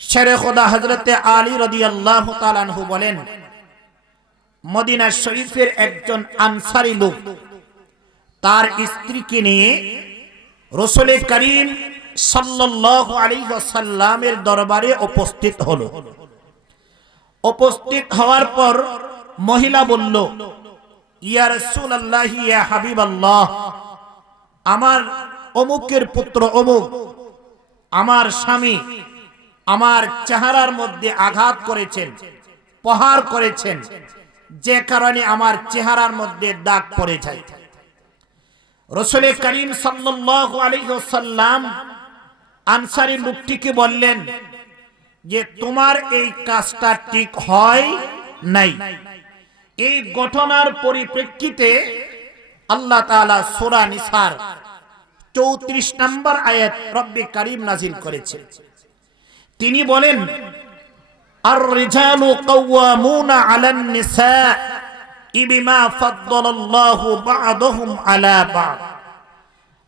শেরে খোদা হযরতে আলী রাদিয়াল্লাহু তাআলা আনহু বলেন, মদিনা শরীফের একজন আনসারী লোক তার স্ত্রীকে নিয়ে রাসূল করিম সাল্লাল্লাহু আলাইহি ওয়াসাল্লামের দরবারে উপস্থিত হলো। উপস্থিত হওয়ার পর মহিলা বলল, ইয়া রাসূলুল্লাহ, ইয়া হাবিবাল্লাহ, আমার অমুকের পুত্র অমুক, আমার স্বামী আমার চেহারার মধ্যে আঘাত করেছেন, প্রহার করেছেন, যে কারণে আমার চেহারার মধ্যে দাগ পড়ে যায়। রাসূল করিম সাল্লাল্লাহু আলাইহি ওয়াসাল্লাম আনসারী লোকটিকে বললেন যে তোমার এই কাজটা ঠিক হয় নাই। এই ঘটনার পরিপ্রেক্ষিতে আল্লাহ তাআলা সূরা নিসার 34 নম্বর আয়াত রব্বে কারীম নাযিল করেছে। তিনি বলেন, আর রিজালু কাওয়ামুনা আলান নিসা বিমা ফাদ্দালাল্লাহু বা'দাহুম আলা বা'দ।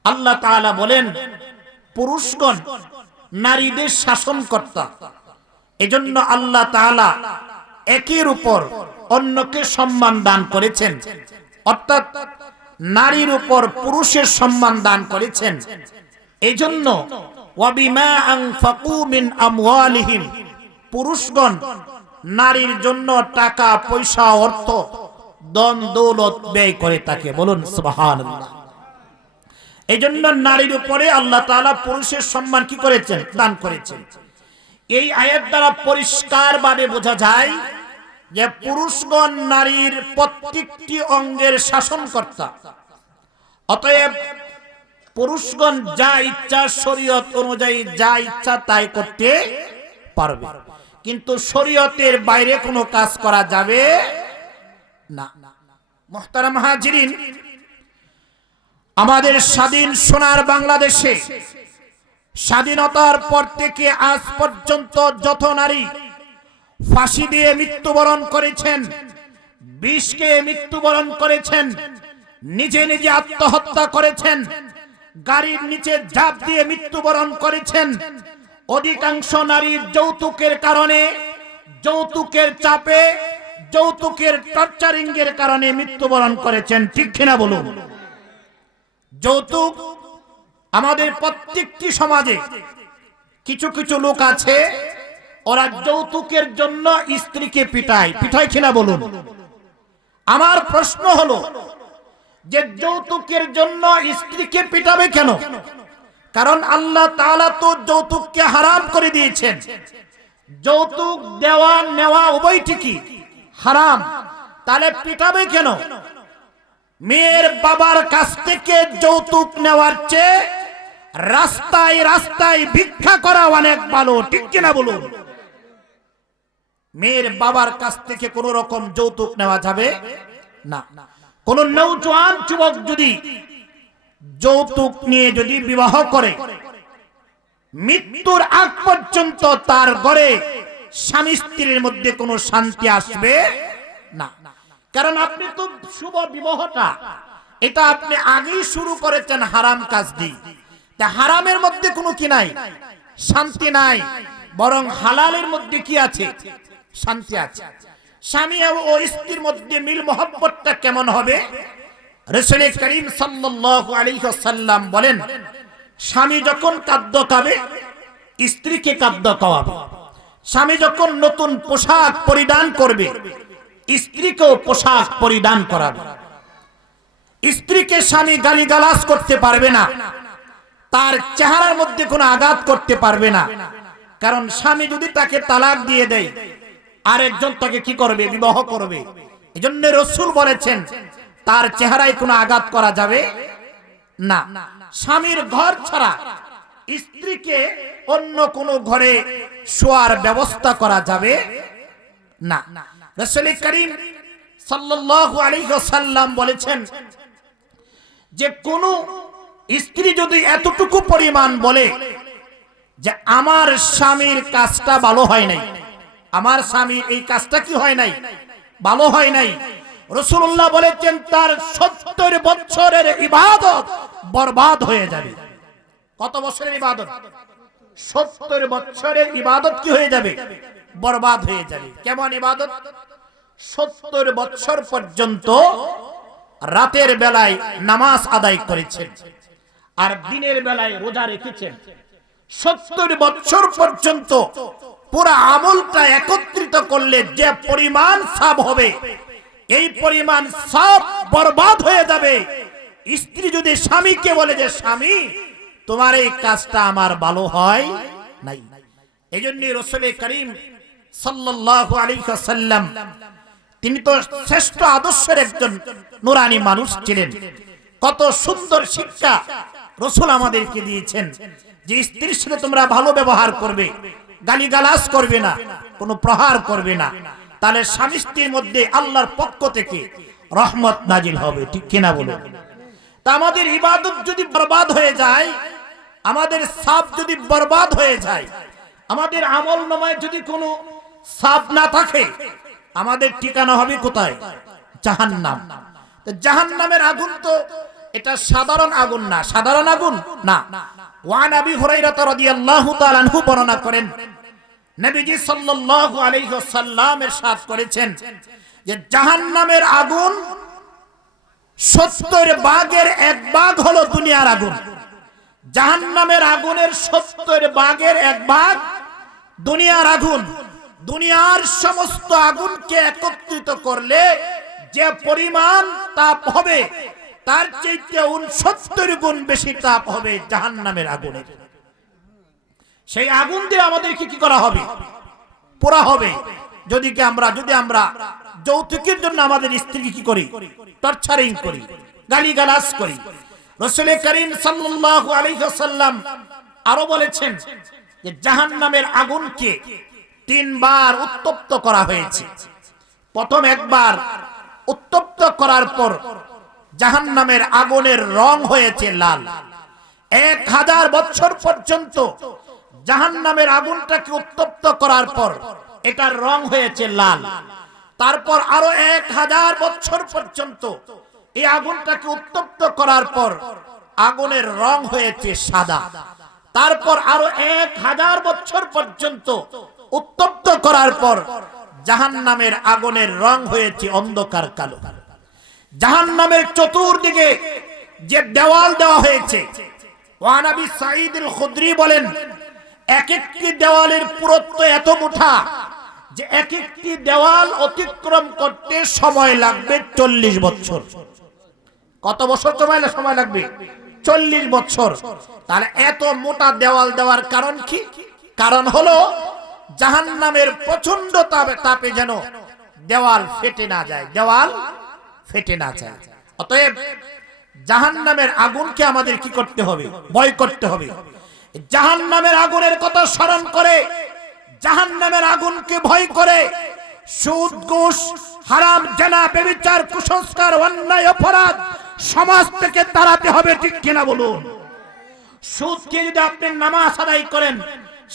আল্লাহ তাআলা বলেন, পুরুষগণ নারীদের শাসনকর্তা, এজন্য আল্লাহ তাআলা একের উপর অন্যকে সম্মান দান করেছেন, অর্থাৎ নারীর উপর পুরুষের সম্মান দান করেছেন। এজন্য ওয়াবিমা আনফাকু মিন আমওয়ালিহিম, পুরুষগণ নারীর জন্য টাকা পয়সা অর্থ ধন দৌলত ব্যয় করে থাকে। বলুন সুবহানাল্লাহ। এজন্য নারীর উপরে আল্লাহ তাআলা পুরুষের সম্মান কি করেছেন? দান করেছেন। এই আয়াত দ্বারা পরিষ্কারভাবে বোঝা যায় যে পুরুষগণ নারীর প্রত্যেকটি অঙ্গের শাসনকর্তা। অতএব পুরুষগণ যা ইচ্ছা শরীয়ত অনুযায়ী যা ইচ্ছা তাই করতে পারবে, কিন্তু শরীয়তের বাইরে কোনো কাজ করা যাবে না। মুহতারাম হাজিরিন, আমাদের স্বাধীন সোনার বাংলাদেশে স্বাধীনতার পর থেকে আজ পর্যন্ত যত নারী ফাঁসি দিয়ে মৃত্যুবরণ করেছেন, বিষ খেয়ে মৃত্যুবরণ করেছেন, নিজে নিজে আত্মহত্যা করেছেন, গাড়ির নিচে ঝাঁপ দিয়ে মৃত্যুবরণ করেছেন, অধিকাংশ নারী যৌতুকের কারণে, যৌতুকের চাপে, যৌতুকের টর্চারিং এর কারণে মৃত্যুবরণ করেছেন। ঠিক কিনা বলুন? যৌতুক আমাদের প্রত্যেকটি সমাজে কিছু কিছু লোক আছে, ওরা যৌতুকের জন্য স্ত্রীকে পিটায়। পিটায় কিনা বলুন? আমার প্রশ্ন হলো যে যৌতুকের জন্য স্ত্রীকে পিটাবে কেন? কারণ আল্লাহ তাআলা তো যৌতুককে হারাম করে দিয়েছেন। যৌতুক দেওয়া নেওয়া উভয়টি কি হারাম, তাহলে পিটাবে কেন? মেয়ের বাবার কাছ থেকে যৌতুক নেওয়ার চেয়ে রাস্তায় রাস্তায় ভিক্ষা করা অনেক ভালো। ঠিক কিনা বলুন? মেয়ের বাবার কাছ থেকে কোন রকম যৌতুক নেওয়া যাবে না। কোন নওজোয়ান যুবক যদি যৌতুক নিয়ে যদি বিবাহ করে, মৃত্যুর আগ পর্যন্ত তার ঘরে স্বামী স্ত্রীর মধ্যে কোনো শান্তি আসবে না। কারণ আপনি তো শুভ বিবাহটা এটা আপনি আগেই শুরু করেছেন হারাম কাজ দিয়ে। তা হারামের মধ্যে কোনো কি নাই? শান্তি নাই, বরং হালালের মধ্যে কি আছে? শান্তি আছে। স্বামী ও স্ত্রীর মধ্যে মিল মহব্বতটা কেমন হবে? রাসূল করিম সাল্লাল্লাহু আলাইহি ওয়াসাল্লাম বলেন, স্বামী যখন খাদ্য খাবে স্ত্রীকে খাদ্য খাওয়াবে, স্বামী যখন নতুন পোশাক পরিধান করবে স্ত্রীকেও পোশাক পরিধান করাবে। স্ত্রীকে স্বামী গালিগালাজ করতে পারবে না, তার চেহারার মধ্যে কোনো আঘাত করতে পারবে না। কারণ স্বামী যদি তাকে তালাক দিয়ে দেয় আরেকজন তাকে কি করবে? বিবাহ করবে। এজন্য রাসূল বলেছেন তার চেহারায় কোনো আঘাত করা যাবে না। স্বামীর ঘর ছাড়া স্ত্রীকে অন্য কোনো ঘরে শোয়ার ব্যবস্থা করা যাবে না। রাসূল করিম সাল্লাল্লাহু আলাইহি ওয়াসাল্লাম বলেছেন যে কোন স্ত্রী যদি এতটুকু পরিমাণ বলে যে আমার স্বামীর কাজটা ভালো হয় নাই, আমার স্বামীর এই কাজটা কি হয় নাই? ভালো হয় নাই, রাসূলুল্লাহ বলেছেন তার 70 বছরের ইবাদত বরবাদ হয়ে যাবে। কত বছরের ইবাদত? 70 বছরের ইবাদত কি হয়ে যাবে? বরবাদ হয়ে যাবে। কেমন ইবাদত? 70 বছর পর্যন্ত রাতের বেলায় নামাজ আদায় করেছেন আর দিনের বেলায় রোজা রেখেছেন। 70 বছর পর্যন্ত পুরো আমলটা একত্রিত করলে যে পরিমাণ সওয়াব হবে, এই পরিমাণ সওয়াব বরবাদ হয়ে যাবে। স্ত্রী যদি স্বামীকে বলে যে স্বামী তোমার এই কাজটা আমার ভালো হয় নাই, এইজন্য রাসূল করিম সাল্লাল্লাহু আলাইহি ওয়াসাল্লাম তিনি তো শ্রেষ্ঠ আদর্শের একজন নূরানী মানুষ ছিলেন। কত সুন্দর শিক্ষা রাসূল আমাদেরকে দিয়েছেন যে স্ত্রীর সাথে তোমরা ভালো ব্যবহার করবে, গালিগালাজ করবে না, কোনো প্রহার করবে না, তাহলে স্বামী স্ত্রীর মধ্যে আল্লাহর পক্ষ থেকে রহমত নাজিল হবে। ঠিক কিনা বলুন? তা আমাদের ইবাদত যদি বরবাদ হয়ে যায়, আমাদের সওয়াব যদি বরবাদ হয়ে যায়, আমাদের আমল নামায় যদি কোনো সওয়াব না থাকে, আমাদের ঠিকানা হবে কোথায়? জাহান্নাম। তো জাহান্নামের আগুন তো এটা সাধারণ আগুন না, সাধারণ আগুন না। ওয়ান আবি হুরায়রা রাদিয়াল্লাহু তাআলা আনহু বর্ণনা করেন, নবীজি সাল্লাল্লাহু আলাইহি ওয়াসাল্লাম ইরশাদ করেছেন যে জাহান্নামের আগুন 70 ভাগের 1 ভাগ হলো দুনিয়ার আগুন। জাহান্নামের আগুনের 70 ভাগের 1 ভাগ দুনিয়ার আগুন। দুনিয়ার সমস্ত আগুনকে একত্রিত করলে যে পরিমাণ তাপ হবে, তার চাইতে 69 গুণ বেশি তাপ হবে জাহান্নামের আগুনের। সেই আগুন দিয়ে আমাদেরকে কি করা হবে? পোড়া হবে। যদি আমরা যৌতুকের জন্য আমাদের স্ত্রীকে কি করি? টর্চারিং করি, গালিগালাজ করি। রাসূল করিম সাল্লাল্লাহু আলাইহি ওয়াসাল্লাম আরো বলেছেন যে জাহান্নামের আগুনকে 3 বার উত্তপ্ত করা হয়েছে। প্রথম একবার উত্তপ্ত করার পর জাহান্নামের আগুনের রং হয়েছে লাল। 1000 বছর পর্যন্ত জাহান্নামের আগুনটাকে উত্তপ্ত করার পর এটার রং হয়েছে লাল। তারপর আরো 1000 বছর পর্যন্ত এই আগুনটাকে উত্তপ্ত করার পর আগুনের রং হয়েছে সাদা। তারপর আরো 1000 বছর পর্যন্ত উত্তপ্ত করার পর জাহান্নামের আগুনের রং হয়েছে অন্ধকার কালো। জাহান্নামের চতুর্দিকে যে দেওয়াল দেওয়া হয়েছে, ওয়া নবী সাঈদ আল খুদরি বলেন, এক একটি দেওয়ালের পুরুত্ব এত মোটা যে এক একটি দেওয়াল অতিক্রম করতে সময় লাগবে 40 বছর। কত বছর সময় লাগবে? 40 বছর। তাহলে এত মোটা দেওয়াল দেওয়ার কারণ কি? কারণ হলো জাহান্নামের প্রচন্ড তাপে যেন দেওয়াল ফেটে না যায়, দেওয়াল ফেটে না যায়। অতএব জাহান্নামের আগুনকে আমাদের কি করতে হবে? ভয় করতে হবে। জাহান্নামের আগুনের কথা স্মরণ করে, জাহান্নামের আগুনকে ভয় করে সুদ, ঘুষ, হারাম, জেনা, ব্যভিচার, কুসংস্কার, অন্যায়, অপরাধ সমাজ থেকে তাড়াতে হবে। ঠিক কিনা বলুন? সুদকে যদি আপনি নামাজ আদায় করেন,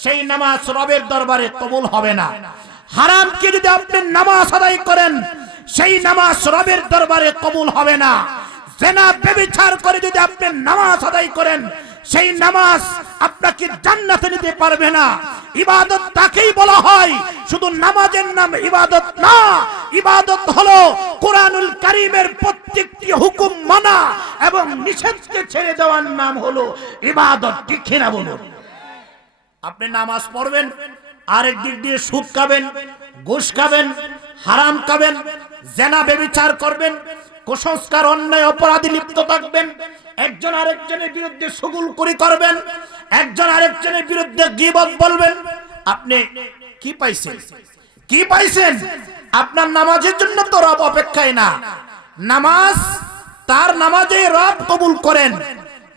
সেই নামাজ রবের দরবারে কবুল হবে না। হারামকে যদি আপনি নামাজ আদায় করেন, সেই নামাজ রবের দরবারে কবুল হবে না। জেনা, ব্যভিচার করে যদি আপনি নামাজ আদায় করেন, সেই নামাজ আপনাকে জান্নাতে নিতে পারবে না। ইবাদত তাকেই বলা হয়, শুধু নামাজের নাম ইবাদত না। ইবাদত হলো কোরআনুল কারীমের প্রত্যেকটি হুকুম মানা এবং নিষেধকে ছেড়ে দেওয়ার নাম হলো ইবাদত। ঠিক না বলুন? আপনি নামাজ পড়বেন, আরেক দিক দিয়ে সুদ খাবেন, ঘুষ খাবেন, হারাম খাবেন, জেনা ব্যভিচার করবেন, কুসংস্কার, অন্যায়, অপরাধে লিপ্ত থাকবেন, একজন আরেকজনের বিরুদ্ধে চুগলখড়ি করবেন, একজন আরেকজনের বিরুদ্ধে গীবত বলবেন। আপনি কি পাইছেন? কি পাইছেন? আপনার নামাজের জন্য তো রব অপেক্ষায় না। নামাজ, তার নামাজে রব কবুল করেন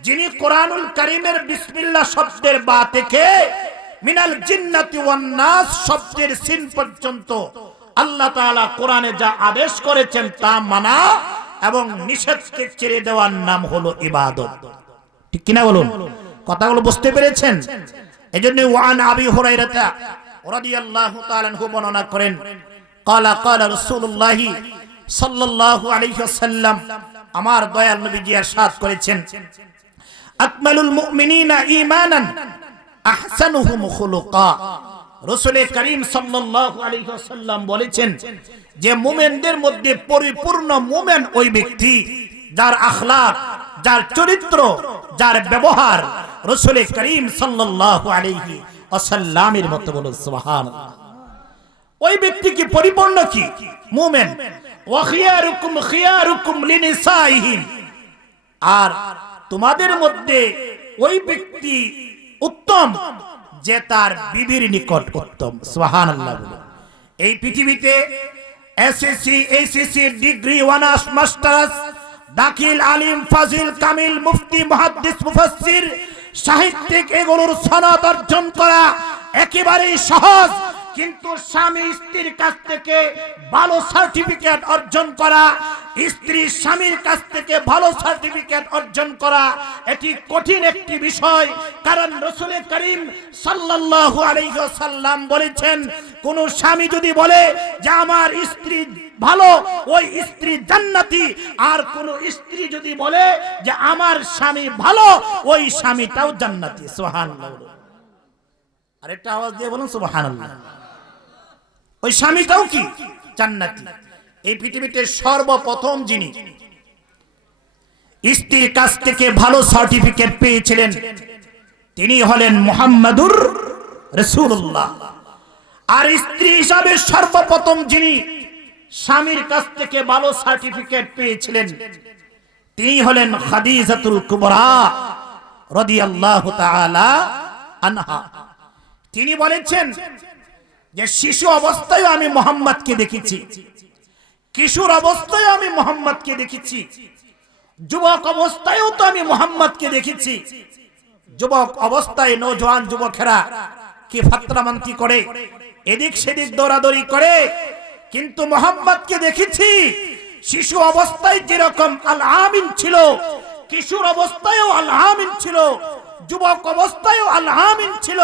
যিনি কোরআনুল কারীমের বিসমিল্লাহ শব্দের বা থেকে মিনাল জিন্নাতি ওয়ান নাস শব্দের সিন পর্যন্ত আল্লাহ তাআলা কোরআনে যা আদেশ করেছেন তা মানা এবং নিষেধকে ছেড়ে দেওয়ার নাম হলো ইবাদত। ঠিক কিনা বলুন? কথাগুলো বুঝতে পেরেছেন? এজন্য ওয়ান আবি হুরায়রা রাদিয়াল্লাহু তাআলা আনহু বর্ণনা করেন, ক্বালা ক্বালা রাসূলুল্লাহ সাল্লাল্লাহু আলাইহি ওয়াসাল্লাম, আমার দয়াল নবীজি ইরশাদ করেছেন, আকমালুল মুমিনিনা ঈমানান আহসানুহুম খুলুকা। রাসূল করিম সাল্লাল্লাহু আলাইহি ওয়াসাল্লাম বলেছেন যে মুমিনদের মধ্যে পরিপূর্ণ মুমিন ওই ব্যক্তি যার আখলাক, যার চরিত্র, যার ব্যবহার রাসূল করিম সাল্লাল্লাহু আলাইহি ওয়াসাল্লামের মতো। বলুন সুবহানাল্লাহ। ওই ব্যক্তি কি পরিপূর্ণ কি মুমিন। ওয়া খিয়ারুকুম খিয়ারুকুম লিনিসাইহিম, আর তোমাদের মধ্যে ওই ব্যক্তি উত্তম যে তার বিবির নিকট উত্তম। সুবহানাল্লাহ। এই পৃথিবীতে SSC HSC degree honours masters দাখিল আলিম ফাজিল কামিল মুফতি মুহাদ্দিস মুফাসসির সাহিত্যিক এগুলোর সনদ অর্জন করা একেবারেই সহজ, কিন্তু স্বামী স্ত্রীর কাছ থেকে ভালো সার্টিফিকেট অর্জন করা, স্ত্রী স্বামীর কাছ থেকে ভালো সার্টিফিকেট অর্জন করা এটি কঠিন একটি বিষয়। কারণ রাসূল করিম সাল্লাল্লাহু আলাইহি ওয়াসাল্লাম বলেছেন, কোন স্বামী যদি বলে যে আমার স্ত্রী ভালো, ওই স্ত্রী জান্নাতি, আর কোন স্ত্রী যদি বলে যে আমার স্বামী ভালো, ওই স্বামীটাও জান্নাতি। সুবহানাল্লাহ। আরেকটা আওয়াজ দিয়ে বলুন সুবহানাল্লাহ। ওই স্বামীটাও কি জান্নাতি। এই পৃথিবীতে সর্বপ্রথম যিনি স্ত্রীর কাছ থেকে ভালো সার্টিফিকেট পেয়েছিলেন তিনি হলেন মুহাম্মাদুর রাসূলুল্লাহ। আর স্ত্রী হিসাবে সর্বপ্রথম যিনি স্বামীর কাছ থেকে ভালো সার্টিফিকেট পেয়েছিলেন তিনি হলেন খাদিজাতুল কুবরা রাদিয়াল্লাহু তাআলা আনহা। তিনি বলেছেন যে শিশু অবস্থায় আমি মুহাম্মদকে দেখেছি, কিশোর অবস্থায় আমি মুহাম্মদকে দেখেছি, যুবক অবস্থায়ও তো আমি মুহাম্মদকে দেখেছি। যুবক অবস্থায় নওজোয়ান যুবকেরা কি ফাত্রামান্তি করে, এদিক সেদিক দৌড়াদৌড়ি করে, কিন্তু মুহাম্মদকে দেখেছি শিশু অবস্থায় যেরকম আল আমিন ছিল, কিশোর অবস্থায়ও আল আমিন ছিল, যুবক অবস্থায়ও আল আমিন ছিল।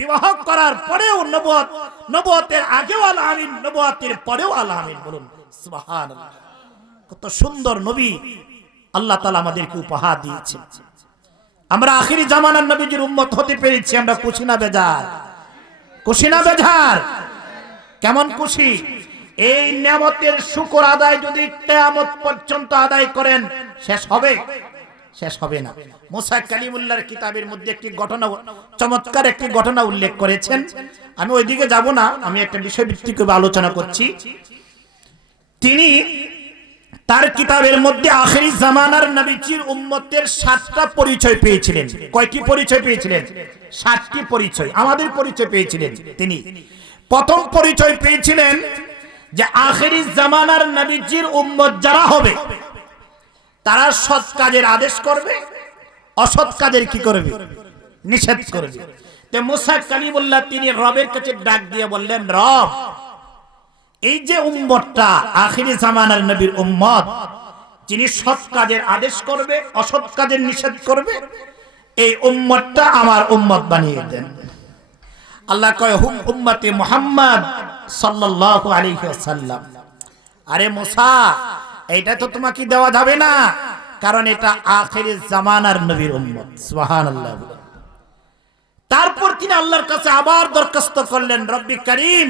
বিবাহ করার পরেও নবুয়ত, নবুয়তের আগেও আল আমিন, নবুয়তের পরেও আল আমিন। বলুন সুবহানাল্লাহ। কত সুন্দর নবী আল্লাহ তাআলা আমাদেরকে উপহার দিয়েছেন। আমরা আখিরি জামানার নবীজির উম্মত হতে পেরেছি। আমরা খুশি না বেজার? খুশি না বেজার? কেমন খুশি? এই নিয়ামতের শুকর আদায় যদি কিয়ামত পর্যন্ত আদায় করেন শেষ হবে? শেষ হবে না। মুসা কালিমুল্লাহর কিতাবের মধ্যে একটি ঘটনা, চমৎকার একটি ঘটনা উল্লেখ করেছেন। আমি ওইদিকে যাব না, আমি একটা বিষয়ভিত্তিক আলোচনা করছি। তিনি তার কিতাবের মধ্যে আখিরি জামানার নবীজির উম্মতের 7টা পরিচয় পেয়েছিলেন। কয়টি পরিচয় পেয়েছিলেন? 7টি পরিচয়। আমাদের পরিচয় পেয়েছিলেন তিনি। প্রথম পরিচয় পেয়েছিলেন যে আখিরি জামানার নবীজির উম্মত যারা হবে তারা সৎ কাজের আদেশ করবে, অসৎ কাজের কি করবে? নিষেধ করবে। তো মুসা কালিমুল্লাহ তিনি রবের কাছে ডাক দিয়ে বললেন, রব, এই যে উম্মতটা আখিরি জামানার নবীর উম্মত, যিনি সৎ কাজের আদেশ করবে, অসৎ কাজের নিষেধ করবে, এই উম্মতটা আমার উম্মত বানিয়ে দেন। আল্লাহ কয়, হুম উম্মতে মুহাম্মদ সাল্লাল্লাহু আলাইহি ওয়াসাল্লাম। আরে মুসা, এটা তো তোমাকে দেওয়া যাবে না, কারণ এটা আখিরি জামানার নবীর উম্মত। সুবহানাল্লাহ। তারপর তিনি আল্লাহর কাছে আবার দরখাস্ত করলেন, রব্বি করিম,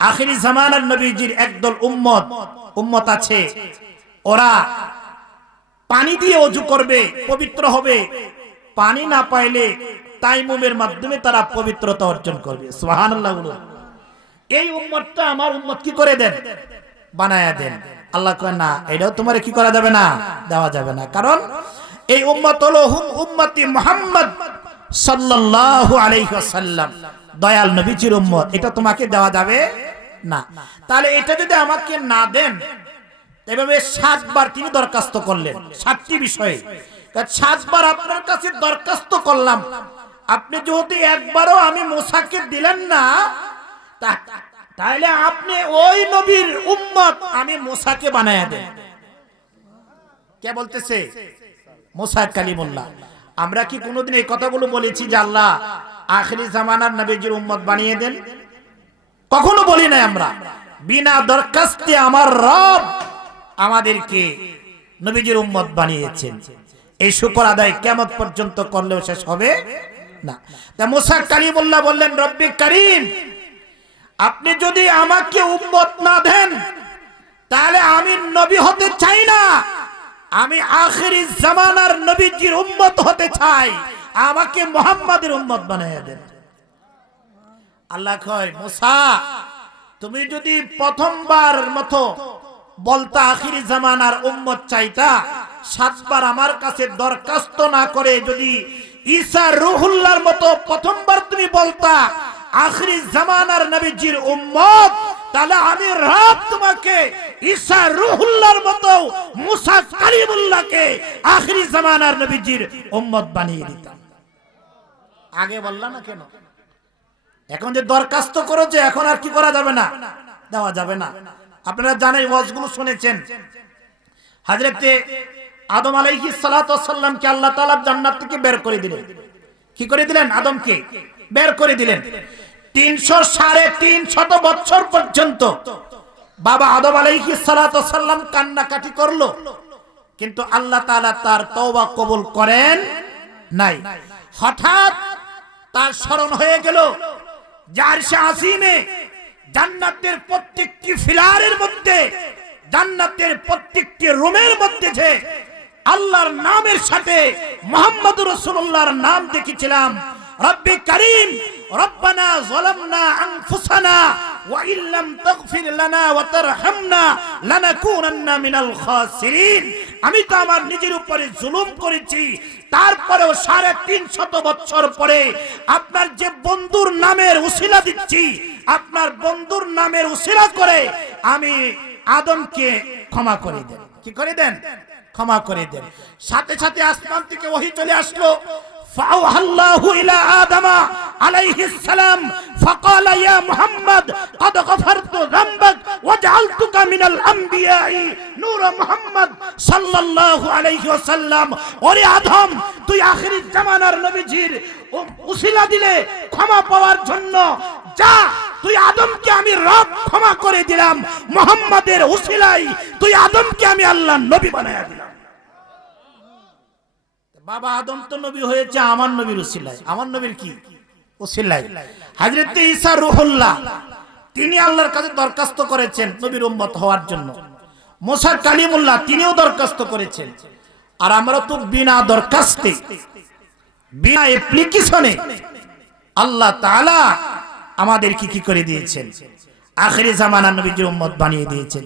আখিরি জামানার নবীজির একদল উম্মত আছে, ওরা পানি দিয়ে ওযু করবে, পবিত্র হবে, পানি না পাইলে তাইমুমের মাধ্যমে তারা পবিত্রতা অর্জন করবে। সুবহানাল্লাহ। এই উম্মতটা আমার উম্মত কি করে দেন? বানায়া দেন। আল্লাহ কয়, না, এটাও তোমার কি করা যাবে না, দেওয়া যাবে না, কারণ এই উম্মত হলো হুম উম্মতি মুহাম্মদ সাল্লাল্লাহু আলাইহি ওয়াসাল্লাম, দয়াল নবীজির উম্মত, এটা তোমাকে দেওয়া যাবে না। তাহলে এটা যদি আমাকে না দেন, এভাবে 7 বার তিনি দরখাস্ত করলেন 7টি বিষয়ে। 7 বার আপনার কাছে দরখাস্ত করলাম, আপনি যেহেতু একবারও আমি মুসাকে দিলেন না, তাহলে আপনি ওই নবীর উম্মত আমি মুসাকে বানায়া দেন। কে বলতেছে? মুসা কালিমুল্লাহ। আমরা কি কোনোদিন এই কথাগুলো বলেছি যে আল্লাহ আখিরি জামানার নবীজির উম্মত বানিয়ে দেন? কখনো বলি নাই আমরা। বিনা দরখাস্তে আমার রব আমাদেরকে নবীজির উম্মত বানিয়েছেন। এই শুকর আদায় কিয়ামত পর্যন্ত করলেও শেষ হবে না। তা মুসা কালিমুল্লাহ বললেন, রব্বি করিম, আপনি যদি আমাকে উম্মত না দেন তাহলে আমি নবী হতে চাই না, আমি আখিরি জামানার নবীজির উম্মত হতে চাই, আমাকে মুহাম্মাদের উম্মত বানাইয়া দেন। আল্লাহ কয়, মুসা তুমি যদি প্রথমবার মতো বলতা আখিরি জামানার উম্মত চাইতা, 7 বার আমার কাছে দরখাস্ত না করে যদি ঈসা রূহুল্লাহর মতো প্রথমবার তুমি বলতা আখিরি জামানার নবীজির উম্মত, তাহলে আমি রব তোমাকে ঈসা রূহুল্লাহর মতো মুসা কালিমুল্লাহকে আখিরি জামানার নবীজির উম্মত বানিয়ে দিতাম। আগে বললাম না কেন? এখন যে দরখাস্ত করেছে, এখন আর কি করা যাবে না, দেওয়া যাবে না। আপনারা জানেন, ওয়াজগুলো শুনেছেন, হযরতে আদম আলাইহিস সালাতু ওয়াস সালামকে আল্লাহ তাআলা জান্নাত থেকে বের করে দিলেন। কি করে দিলেন? আদমকে বের করে দিলেন। 300 বছর পর্যন্ত বাবা আদম আলাইহিস সালাতু ওয়াস সালাম কান্নাকাটি করলো, কিন্তু আল্লাহ তাআলা তার তওবা কবুল করেন নাই। হঠাৎ তার স্মরণ হয়ে গেল যে আরশে আসিমে জান্নাতের প্রত্যেকটি ফিলারের মধ্যে, জান্নাতের প্রত্যেকটি রুমের মধ্যে যে আল্লাহর নামের সাথে মুহাম্মদুর রাসূলুল্লাহর নাম দেখেছিলাম, রব্বি করিম রব্বানা যালামনা আনফুসানা ওয়া ইল্লাম তাগফির লানা ওয়া তারহামনা লানাকুনান্না মিনাল খাসিরিন। আমি তো আমার নিজের উপরে জুলুম করেছি, তারপরেও 350 বছর পরে আপনার যে বন্ধুর নামের উসিলা দিচ্ছি, আপনার বন্ধুর নামের উসিলা করে আমি আদমকে ক্ষমা করে দেন। কি করে দেন? ক্ষমা করে দেন। সাথে সাথে আসমান থেকে ওহী চলে আসলো, ফাআল্লাহু ইলা আদম আলাইহিস সালাম ফাকালা ইয়া মুহাম্মদ قد غفرت ذنبك وجعلتك من الانبياء নূর মুহাম্মদ সাল্লাল্লাহু আলাইহি ওয়াসাল্লাম। ওরে আদম, তুই আখিরি জামানার নবীজির উসিলা দিলে ক্ষমা পাওয়ার জন্য, যা তুই আদমকে আমি রব ক্ষমা করে দিলাম, মুহাম্মাদের উসিলাই তুই আদমকে আমি আল্লাহর নবী বানায়া দিলাম। বাবা আদম তো নবী হয়েছে আমার নবীর উসিলাই, আমার নবীর কি উসিলাই? হযরত ঈসা রূহুল্লাহ তিনি আল্লাহর কাছে দরখাস্ত করেছেন নবীর উম্মত হওয়ার জন্য। মুসা কালিমুল্লাহ তিনিও দরখাস্ত করেছেন। আর আমরা তো বিনা দরখাস্তে, বিনা অ্যাপ্লিকেশনে আল্লাহ তাআলা আমাদেরকে কি করে দিয়েছেন? আখিরি জামানার নবীর উম্মত বানিয়ে দিয়েছেন।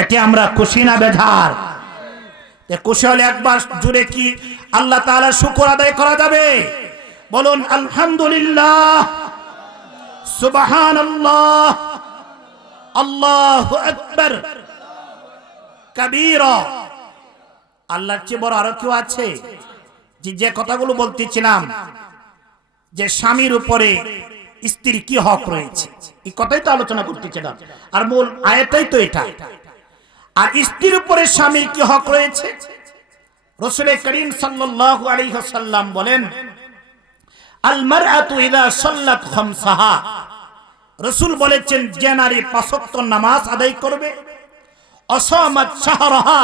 এতে আমরা খুশি না বেজার? খুশি হলে একবার জুড়ে কি আল্লাহ তাআলার শুকর আদায় করা যাবে? বলুন আলহামদুলিল্লাহ, সুবহানাল্লাহ, আল্লাহু আকবার কবীরা। আল্লাহর চেয়ে বড় আরো কেউ আছে? যে কথাগুলো বলতেছিলাম, যে স্বামীর উপরে স্ত্রীর কি হক রয়েছে, এই কথাই তো আলোচনা করতেছিলাম, আর মূল আয়াতটাই তো এটা। আর স্ত্রীর উপরে স্বামীর কি হক রয়েছে? রাসূল করিম সাল্লাল্লাহু আলাইহি ওয়াসাল্লাম বলেন, আল মারআতু ইযা সাল্লাত খামসাহা। রাসূল বলেছেন, যে নারী 5 ওয়াক্ত নামাজ আদায় করবে, আসামাত শাহরাহা,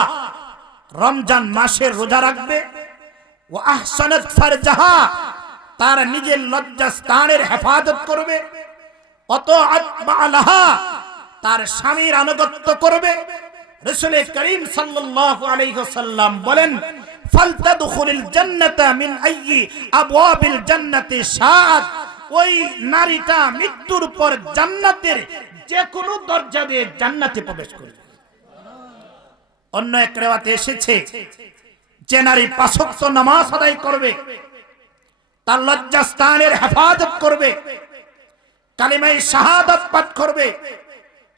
রমজান মাসের রোজা রাখবে, ওয়া আহসানাত ফারজাহা, তার নিজের লজ্জাস্থানের হেফাজত করবে, অতআত বালাহা, তার স্বামীর আনুগত্য করবে। রাসূল করিম সাল্লাল্লাহু আলাইহি ওয়াসাল্লাম বলেন, ফালতাদখুলুল জান্নাতা মিন আইয়ি আবওয়াবিল জান্নাতি শাআত। ওই নারীটা মৃত্যুর পর জান্নাতের যে কোনো দরজা দিয়ে জান্নাতে প্রবেশ করবে। অন্য এক riwayate এসেছে, যে নারী 5 ওয়াক্ত নামাজ আদায় করবে, তার লজ্জাস্থানের হেফাজত করবে, কালিমায়ে শাহাদাত পাঠ করবে,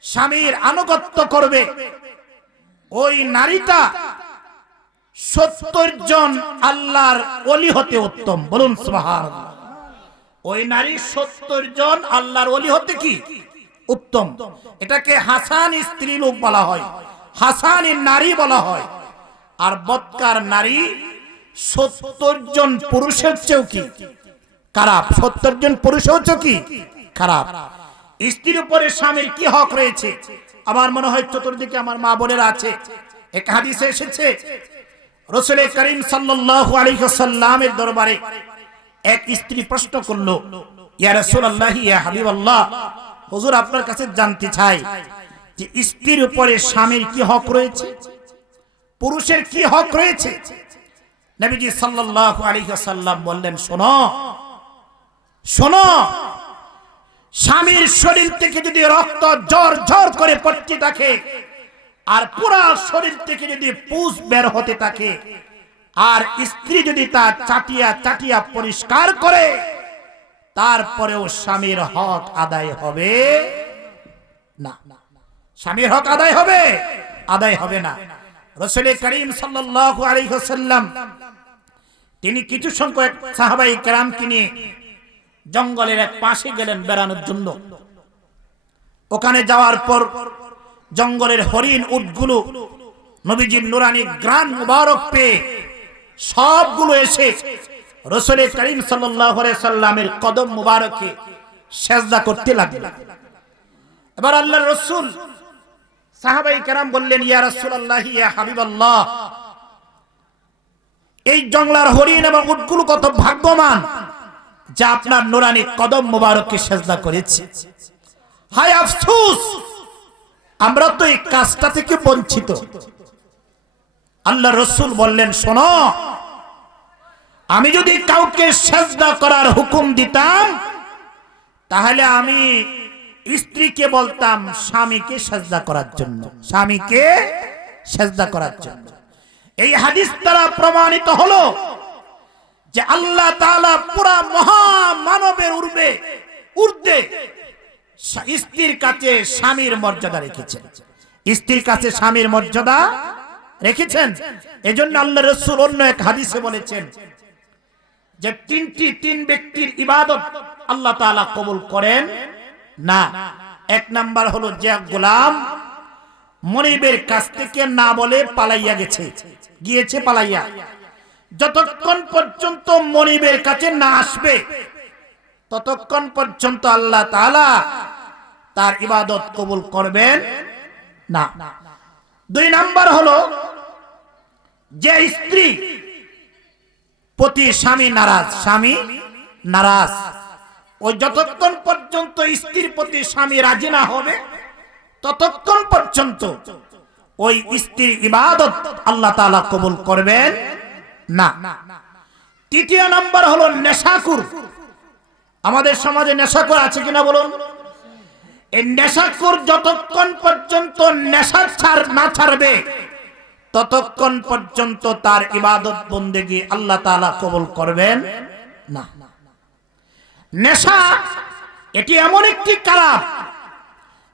স্বামীর আনুগত্য করবে, ওই নারীটা 70 জন আল্লাহর ওলি হতে উত্তম। বলুন সুবহানাল্লাহ। ওই নারী 70 জন আল্লাহর ওলি হতে কি উত্তম। এটাকে হাসান স্ত্রী লোক বলা হয়, হাসানি নারী বলা হয়। আর বদকার নারী 70 জন পুরুষের চেয়েও কি খারাপ, 70 জন পুরুষের চেয়েও কি খারাপ। স্ত্রীর উপরে স্বামীর কি হক রয়েছে? আমার মনে হয় চতুর্দিকে আমার মা বোনেরা আছে। এক হাদিসে এসেছে, রাসূল করিম সাল্লাল্লাহু আলাইহি ওয়াসাল্লামের দরবারে এক স্ত্রী প্রশ্ন করলো, ইয়া রাসূলুল্লাহ, ইয়া হাবিবাল্লাহ, হুজুর আপনার কাছে জানতে চাই যে স্ত্রীর উপরে স্বামীর কি হক রয়েছে, পুরুষের কি হক রয়েছে। নবীজি সাল্লাল্লাহু আলাইহি ওয়াসাল্লাম বললেন, শোনো শোনো, স্বামীর শরীর থেকে যদি রক্ত ঝর ঝর করে পড়তে থাকে, আর পুরা শরীর থেকে যদি পুষ বের হতে থাকে, আর স্ত্রী যদি তা চাটিয়া চাটিয়া পরিষ্কার করে, তারপরেও স্বামীর হক আদায় হবে না। স্বামীর হক আদায় হবে? আদায় হবে না। রাসূল করিম সাল্লাল্লাহু আলাইহি ওয়াসাল্লাম তিনি কিছু সংখ্যক সাহাবায়ে কেরামকে নিয়ে জঙ্গলের এক পাশে গেলেন বেড়ানোর জন্য। ওখানে যাওয়ার পর জঙ্গলের হরিণ উটগুলো নবীজির নুরানি গ্রান মুবারক পেয়ে সবগুলো এসে রাসূল করিম সাল্লাল্লাহু আলাইহি সাল্লামের কদম মুবারকে সিজদা করতে লাগলো। এবার আল্লাহর রাসূল সাহাবায়ে কেরাম বললেন, ইয়া রাসূলুল্লাহ, ইয়া হাবিবাল্লাহ, এই জঙ্গলার হরিণ এবং উটগুলো কত ভাগ্যবান যা আপনার নুরানি কদম মুবারককে সিজদা করেছে। হায় আফসোস, আমরা তো এই কাজটা থেকে বঞ্চিত। আল্লাহর রাসূল বললেন, শোনো, আমি যদি কাউকে সিজদা করার হুকুম দিতাম, তাহলে আমি স্ত্রীকে বলতাম স্বামীকে সিজদা করার জন্য, স্বামীকে সিজদা করার জন্য। এই হাদিস দ্বারা প্রমাণিত হলো যে আল্লাহ তাআলা পুরা মহামানবের ঊর্ধ্বে স্ত্রীর কাছে স্বামীর মর্যাদা রেখেছেন, স্ত্রীর কাছে স্বামীর মর্যাদা রেখেছেন। এজন্য আল্লাহর রাসূল অন্য এক হাদিসে বলেছেন যে তিন ব্যক্তির ইবাদত আল্লাহ তাআলা কবুল করেন না। এক নাম্বার হলো যে গোলাম মনিবের কাছ থেকে না বলে পালাইয়া গিয়েছে পালাইয়া, যতক্ষণ পর্যন্ত মনিবের কাছে না আসবে ততক্ষণ পর্যন্ত আল্লাহ তাআলা তার ইবাদত কবুল করবেন না। দুই নাম্বার হলো যে স্ত্রী প্রতি স্বামী নারাজ, ওই যতক্ষণ পর্যন্ত স্ত্রীর প্রতি স্বামী রাজি না হবে ততক্ষণ পর্যন্ত ওই স্ত্রীর ইবাদত আল্লাহ তাআলা কবুল করবেন না। তৃতীয় নাম্বার হলো নেশাখোর। আমাদের সমাজে নেশাখোর আছে কিনা বলুন? এই নেশাখোর যতক্ষণ পর্যন্ত নেশা না ছাড়বে ততক্ষণ পর্যন্ত তার ইবাদত বন্দেগী আল্লাহ তাআলা কবুল করবেন না। নেশা এটি এমন একটি কারাপ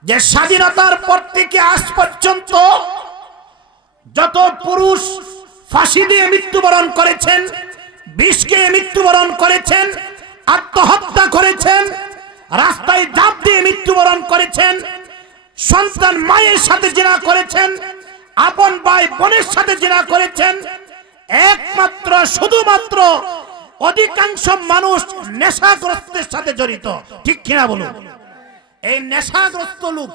যে স্বাধীনতার পর থেকে আজ পর্যন্ত যত পুরুষ ফাঁসি দিয়ে মৃত্যুবরণ করেছেন, বিষ খেয়ে মৃত্যুবরণ করেছেন, আত্মহত্যা করেছেন, রাস্তায় ঝাঁপ দিয়ে মৃত্যুবরণ করেছেন, সন্তান মায়ের সাথে জিনা করেছেন, আপন ভাই বোনের সাথে জিনা করেছেন, একমাত্র শুধুমাত্র অধিকাংশ মানুষ নেশাগ্রস্তের সাথে জড়িত। ঠিক কিনা বলুন? এই নেশাগ্রস্ত লোক,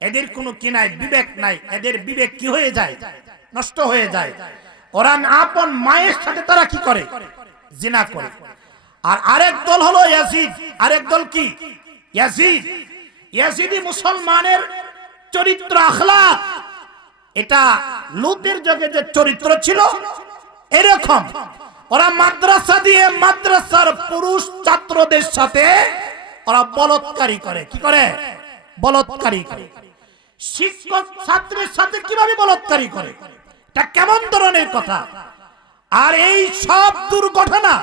এদের কোনো কি নাই, বিবেক নাই। এদের বিবেক কি হয়ে যায়? নষ্ট হয়ে যায়। ওরা আপন মায়ের সাথে তারা কি করে? জিনা করে। আর আরেক দল হলো ইয়াজিদ। আরেক দল কি? ইয়াজিদ। ইয়াজিদি মুসলমানের চরিত্র আখলাক, এটা লুতের যুগে যে চরিত্র ছিল এরকম। ওরা মাদ্রাসা দিয়ে মাদ্রাসার পুরুষ ছাত্রদের সাথে ওরা বলৎকারী করে। কি করে? বলৎকারী করে। শিক্ষক ছাত্রের সাথে কিভাবে বলৎকারী করে? এটা কেমন ধরনের কথা? আর এই সব দুর্ঘটনা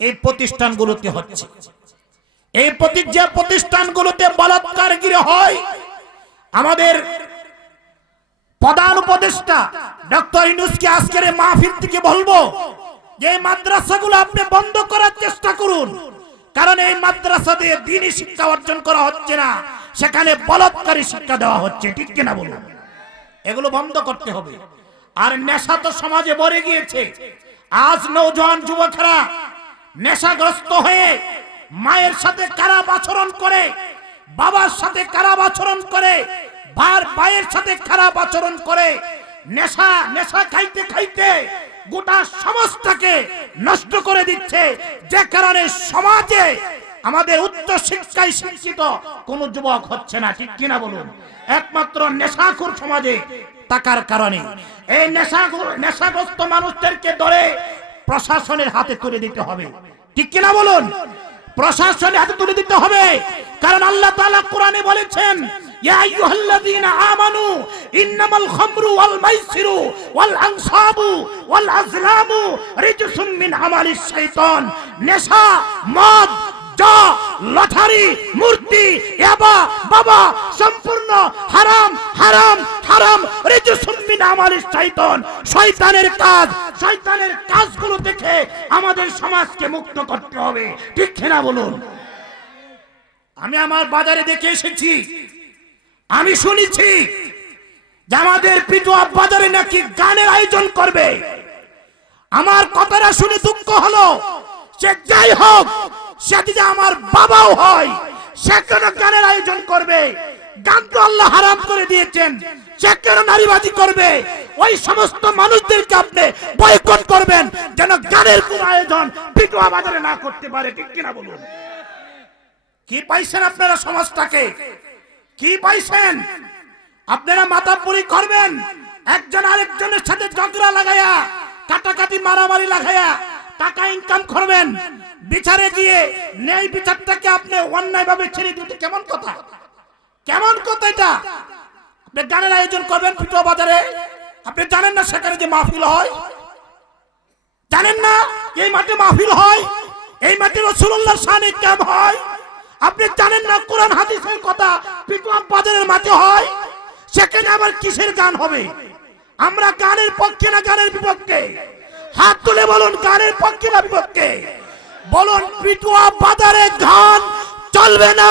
এই প্রতিষ্ঠানগুলোতে হচ্ছে। এই যে প্রতিষ্ঠানগুলোতে বলৎকারগিরি হয়, আমাদের প্রধান উপদেষ্টা ডক্টর ইউনূসকে আজকের এই মাহফিল থেকে বলবো যে মাদ্রাসাগুলো আপনি বন্ধ করার চেষ্টা করুন, কারণ এই মাদ্রাসা দিয়ে দ্বীনি শিক্ষা অর্জন করা হচ্ছে না, সেখানে বলৎকারী শিক্ষা দেওয়া হচ্ছে। ঠিক কিনা বলুন? এগুলো বন্ধ করতে হবে। আর নেশা তো সমাজে ভরে গিয়েছে। আজ নওজোয়ান যুবকেরা নেশাগ্রস্ত হয়ে মায়ের সাথে খারাপ আচরণ করে, বাবার সাথে খারাপ আচরণ করে, ভাইয়ের সাথে খারাপ আচরণ করে, নেশা খাইতে খাইতে গোটা সমাজটাকে নষ্ট করে দিচ্ছে, যে কারণে সমাজে আমাদের উচ্চ শিক্ষায় শিক্ষিত কোন যুবক হচ্ছে না, ঠিক কিনা বলুন? একমাত্র নেশাখোর সমাজে থাকার কারণে। এই নেশাগ্রস্ত মানুষদেরকে ধরে প্রশাসনের হাতে তুলে দিতে হবে, ঠিক কিনা বলুন? প্রশাসনের হাতে তুলে দিতে হবে, কারণ আল্লাহ তাআলা কোরআনে বলেছেন, ইয়া আইয়ুহাল্লাযীনা আমানু ইন্নামাল খামরু ওয়াল মাইসিরু ওয়াল আনসাবু ওয়াল আজলামু রিজসুম মিন আমালিশ শাইতান। নেশা, মদ, যা, লটারি, মূর্তি, ইয়াবা, বাবা সম্পূর্ণ হারাম হারাম হারাম। রিজসুম মিন আমালিশ শাইতান, শয়তানের কাজ। শয়তানের কাজগুলো থেকে আমাদের সমাজকে মুক্ত করতে হবে, ঠিক কিনা বলুন? আমি আমার বাজারে দেখে এসেছি, আমি শুনেছি যে আমাদের পিটুয়া বাজারে নাকি গানের আয়োজন করবে। আমার কথাটা শুনে দুঃখ হলো। সে যাই হোক, সে যদি আমার বাবাও হয়, সে কেন গানের আয়োজন করবে? গান তো আল্লাহ হারাম করে দিয়েছেন, সে কেন নারীবাদী করবে? ওই সমস্ত মানুষদেরকে আপনি বয়কট করবেন, যেন গানের কোন আয়োজন পিটুয়া বাজারে না করতে পারে, ঠিক কিনা বলুন? কি পাইছেন আপনারা সমাজটাকে? কি পাইছেন? আপনারা মাতাপুরি করবেন, একজন আরেকজনের সাথে ঝগড়া লাগায়া, কাটাকাটি মারামারি লাগায়া টাকা ইনকাম করবেন। বিচারে গিয়ে ন্যায় বিচারটাকে আপনি অন্যায় ভাবে ছেড়ে দিতে, কেমন কথা? কেমন কথা এটা? আপনি গানের আয়োজন করবেন পিটুয়া বাজারে, আপনি জানেন না সেখানে যে মাহফিল হয়? জানেন না এই মাঠে মাহফিল হয়? এই মাঠে রাসূলুল্লাহর শানে কাম হয়? আপনি জানেন না কোরআন হাদিসের কথা পিটুয়া বাজারের মাঠে হয়? সেখানে আবার কিসের গান হবে? আমরা গানের পক্ষে না গানের বিপক্ষে? হাত তুলে বলুন, গানের পক্ষে না বিপক্ষে? বলুন, পিটুয়া বাজারে গান চলবে না,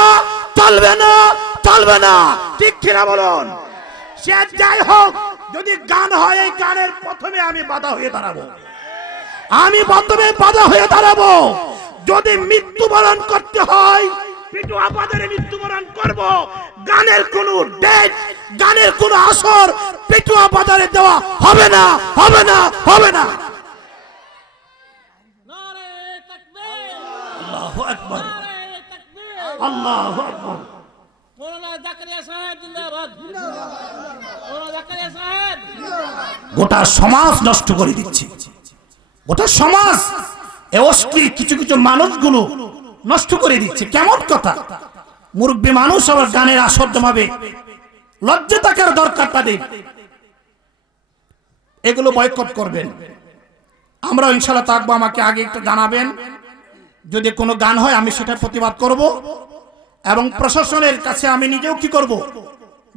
চলবে না, চলবে না, ঠিক কিনা বলুন? সে যাই হোক, যদি গান হয়, এই গানের প্রথমে আমি বাধা হয়ে দাঁড়াবো। আমি প্রথমে বাধা হয়ে দাঁড়াবো। যদি মৃত্যুবরণ করতে হয়, পিটুয়া বাজারে মৃত্যুবরণ করব। গানের কোন ডেট, গানের কোন আসর পিটুয়া বাজারে দেওয়া হবে না, হবে না, হবে না। নারে তাকবীর, আল্লাহু আকবার, নারে তাকবীর। আল্লাহু আকবার। মৌলানা জাকারিয়া সাহেব জিন্দাবাদ, মৌলানা জাকারিয়া সাহেব। গোটা সমাজ নষ্ট করে দিচ্ছে, গোটা সমাজ। এই অশ্লীল কিছু কিছু মানুষগুলো নষ্ট করে দিচ্ছে, কেমন কথা? মুরব্বী মানুষ আবার গানের আসর জমাবে, লজ্জা থাকার দরকার তাদের। এগুলো বয়কট করবেন, আমরা ইনশাআল্লাহ থাকবো। আমাকে আগে একটু জানাবেন, যদি কোনো গান হয় আমি সেটার প্রতিবাদ করব, এবং প্রশাসনের কাছে আমি নিজেও কি করব,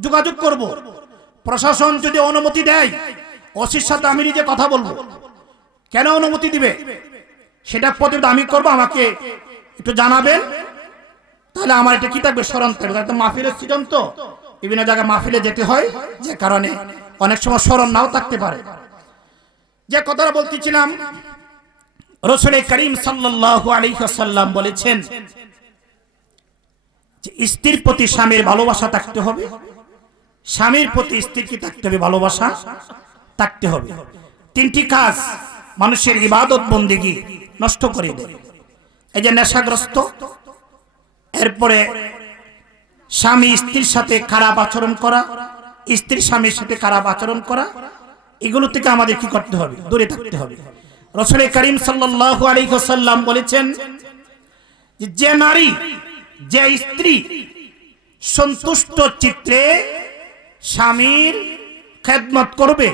যোগাযোগ করব। প্রশাসন যদি অনুমতি দেয়, ওসির সাথে আমি নিজে কথা বলবো, কেন অনুমতি দিবে সেটা প্রতিবাদ আমি করব। আমাকে একটু জানাবেন, তাহলে আমার এটা কি থাকবে, স্মরণ থাকবে। মাহফিলের সিজন তো, বিভিন্ন জায়গায় মাহফিলে যেতে হয়, যে কারণে অনেক সময় স্মরণ নাও থাকতে পারে। যে কথাটা বলতেছিলাম, রাসূল করিম সাল্লাল্লাহু আলাইহি ওয়াসাল্লাম বলেছেন যে স্ত্রীর প্রতি স্বামীর ভালোবাসা থাকতে হবে, স্বামীর প্রতি স্ত্রীর কি থাকতে হবে, ভালোবাসা থাকতে হবে। তিনটি কাজ মানুষের ইবাদত বন্দেগী নষ্ট করে দেয়। এই যে নেশাগ্রস্ত, এরপরে স্বামী স্ত্রীর সাথে খারাপ আচরণ করা, স্ত্রী স্বামীর সাথে খারাপ আচরণ করা, এগুলো থেকে আমাদের কি করতে হবে, দূরে থাকতে হবে। রাসূল করিম সাল্লাল্লাহু আলাইহি ওয়াসাল্লাম বলেছেন যে নারী, যে স্ত্রী সন্তুষ্ট চিত্তে স্বামীর খেদমত করবে,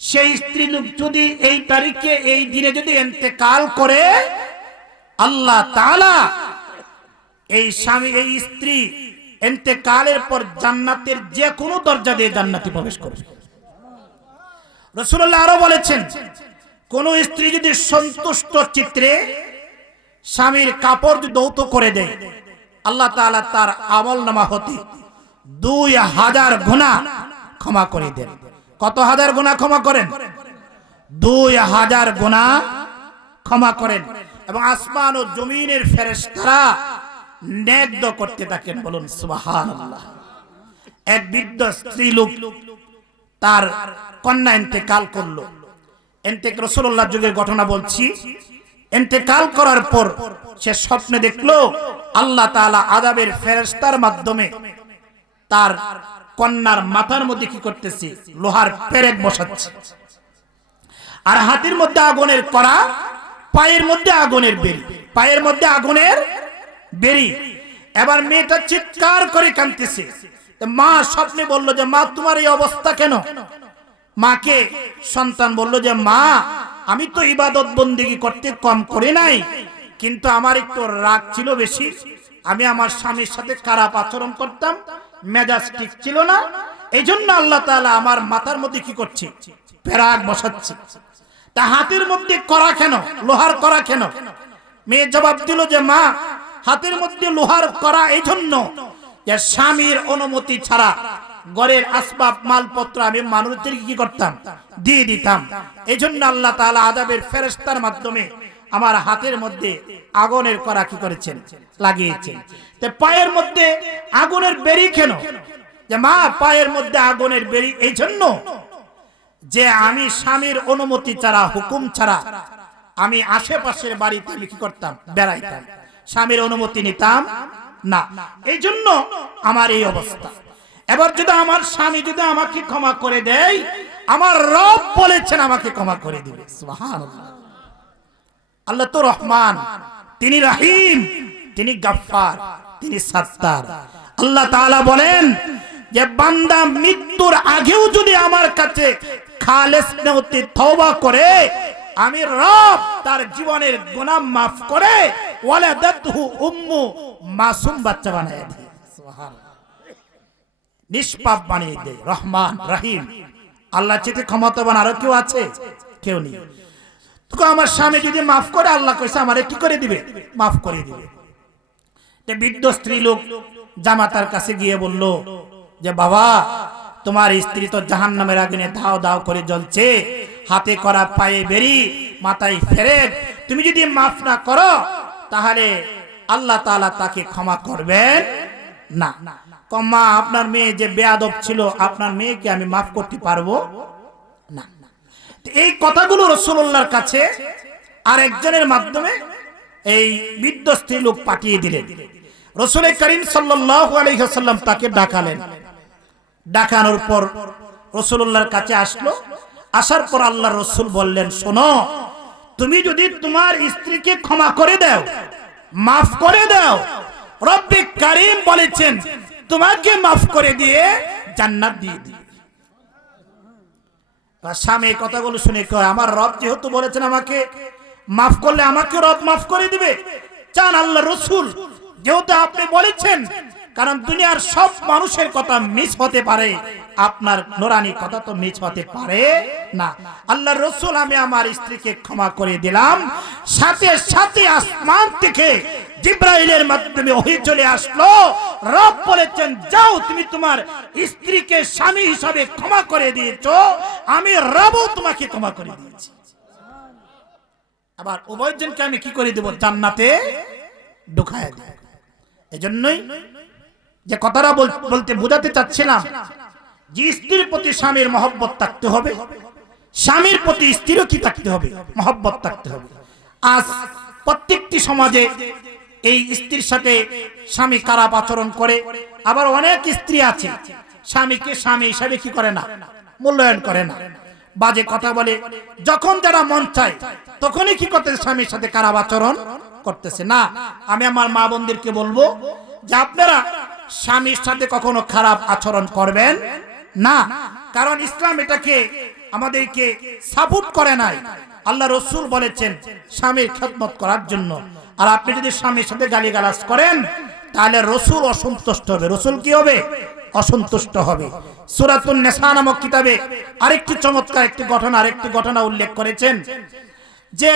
সেই স্ত্রী লোক যদি এই তারিখে এই দিনে যদি ইন্তেকাল করে, আল্লাহ তাআলা এই স্বামী এই স্ত্রী ইন্তেকালের পর জান্নাতের যে কোনো দরজা দিয়ে জান্নাতে প্রবেশ করবে। রাসূলুল্লাহ আরো বলেছেন, কোন স্ত্রী যদি সন্তুষ্ট চিত্রে স্বামীর কাপড় যদি দৌত করে দেয়, আল্লাহ তাআলা তার আমলনামা হতে 2000 গুনাহ ক্ষমা করে দেন। কত হাজার গুনাহ ক্ষমা করেন? 2000 গুনাহ ক্ষমা করেন। এবং আসমান ও জমিনের ফেরেশতারা নেক করতে থাকেন, বলুন সুবহানাল্লাহ। এক বৃদ্ধ স্ত্রী লোক, তার কন্যা ইন্তেকাল করলো, রাসূলুল্লাহ যুগের ঘটনা বলছি। ইন্তেকাল করার পর সে স্বপ্নে দেখলো আল্লাহ তাআলা আযাবের ফেরেশতার মাধ্যমে তার কন্যার মাথার মধ্যে কি করতেছে, লোহার পেরেক বসাচ্ছে, আর হাতের মধ্যে আগুনের কড়া, পায়ের মধ্যে আগুনের বেরি, পায়ের মধ্যে আগুনের বেরি। এবার মেয়েটা চিৎকার করে কাঁদতেছে। মা স্বপ্নে বলল যে মা তোমার এই অবস্থা কেন? মাকে সন্তান বলল যে মা আমি তো ইবাদত বন্দেগী করতে কম করে নাই, কিন্তু আমার একটু রাগ ছিল বেশি। আমি আমার স্বামীর সাথে খারাপ আচরণ করতাম, মেজাজ ঠিক ছিল না, এই জন্য আল্লাহ তাআলা আমার মাথার মধ্যে কি করছে, পেরাক বসাচ্ছে। তা হাতের মধ্যে কড়া কেন, লোহার কড়া কেন? মেয়ে জবাব দিল যে মা হাতের মধ্যে লোহার কড়া এই জন্য যে স্বামীর অনুমতি ছাড়া ঘরের আসবাব মালপত্র আমি মানুষদের কি করতাম, দিয়ে দিতাম। এই জন্য আল্লাহ তাআলা আযাবের ফেরেশতার মাধ্যমে আমার হাতের মধ্যে আগুনের কড়া কি করেছেন, লাগিয়েছেন। তো পায়ের মধ্যে আগুনের বেরি কেন? যে মা পায়ের মধ্যে আগুনের বেরি এই জন্য যে আমি স্বামীর অনুমতি ছাড়া, হুকুম ছাড়া আমি আশেপাশের বাড়িতে আমি কি করতাম, বেড়াইতাম, স্বামীর অনুমতি নিতাম না, এই জন্য আমার এই অবস্থা। এবার যদি আমার স্বামী যদি আমাকে ক্ষমা করে দেয়, আমার রব বলেছেন আমাকে ক্ষমা করে দিবে। সুবহানাল্লাহ। আল্লাহ তো রহমান, তিনি রহিম, তিনি গাফফার, তিনি সাত্তার। আল্লাহ তাআলা বলেন যে বান্দা মৃত্যুর আগেও যদি আমার কাছে খালেস নিয়তে তওবা করে, আমি রব তার জীবনের গুনাহ মাফ করে ওয়ালাদাতহু উম্মু মাসুম বাচ্চা বানায় দেয়। সুবহানাল্লাহ। নিষ্পাপ বানিয়ে দেয়। রহমান রহিম, আল্লাহ চেয়ে ক্ষমতাবান আরো কেউ আছে? কেউ নেই। তো আমার স্বামী যদি মাফ করে, আল্লাহ কইছে আমারে কি করে দিবে, মাফ করে দিবে। তে বৃদ্ধ স্ত্রী লোক জামাতার কাছে গিয়ে বলল যে বাবা তোমার স্ত্রী তো জাহান্নামের আগুনে দাও দাও করে জ্বলছে, হাতে করা, পায়ে বেরি, মাথায় ফেরেক, তুমি যদি মাফ না করো তাহলে আল্লাহ তাআলা তাকে ক্ষমা করবেন না। মা আপনার মেয়ে যে বেয়াদব ছিল, আপনার মেয়েকে আমি মাফ করতে পারবো না। এই কথাগুলো রাসূলুল্লাহর কাছে আরেকজনের মাধ্যমে এই বৃদ্ধ স্ত্রী লোক পাঠিয়ে দিলেন। রাসূল করিম সাল্লাল্লাহু আলাইহি ওয়াসাল্লাম তাকে ডাকালেন। ডাকানোর পর রাসূলুল্লাহর কাছে আসলো। আসার পর আল্লাহর রাসূল বললেন, শোনো, তুমি যদি তোমার স্ত্রীকে ক্ষমা করে দাও, মাফ করে দাও, রব্বে কারীম বলেছেন তোমাকে মাফ করে দিয়ে জান্নাত দিয়ে দিবে। স্বামী কথাগুলো শুনে কয় আমার রব যেহেতু বলেছেন আমাকে মাফ করলে আমাকে রব মাফ করে দিবে, চান আল্লাহ রাসূল যেহেতু আপনি বলেছেন, কারণ দুনিয়ার সব মানুষের কথা মিস হতে পারে, আপনার নুরানি কথা তো মিস হতে পারে না। আল্লাহর রাসূল আমি আমার স্ত্রীকে ক্ষমা করে দিলাম। সাথে সাথে আসমান থেকে জিবরাইলের মাধ্যমে ওহী চলে আসলো। রব বলেছেন যাও তুমি তোমার স্ত্রীকে স্বামী হিসাবে ক্ষমা করে দিয়েছো, আমি রবও তোমাকে ক্ষমা করে দিয়েছি। আবার উভয়জনকে আমি কি করে দেব, জান্নাতে ঢুকায় দেব। এজন্যই যে কথাটা বলতে বোঝাতে চাচ্ছিলাম যে স্ত্রীর প্রতি স্বামীর মহব্বত থাকতে হবে, স্বামীর প্রতি স্ত্রীরও কি থাকতে হবে, মহব্বত থাকতে হবে। আজ প্রত্যেকটি সমাজে এই স্ত্রীর সাথে স্বামী খারাপ আচরণ করে, আবার অনেক স্ত্রী আছে স্বামীকে স্বামী হিসাবে কি করে না, মূল্যায়ন করে না, বাজে কথা বলে, যখন যারা মন চায় তখনই কি করতেছে, স্বামীর সাথে খারাপ আচরণ করতেছে। না, আমি আমার মা বোনদেরকে বলবো যে আপনারা স্বামীর সাথে কখনো খারাপ আচরণ করবেন না, কারণ ইসলাম এটাকে আমাদেরকে সাপোর্ট করে নাই। আল্লাহ রাসূল বলেছেন স্বামীর খেদমত করার জন্য। আর আপনি যদি স্বামীর সাথে গালিগালাজ করেন তাহলে রাসূল অসন্তুষ্ট হবে। রাসূল কি হবে, অসন্তুষ্ট হবে। সূরাতুন নিসা নামক কিতাবে আরেকটি চমৎকার আরেকটি ঘটনা উল্লেখ করেছেন যে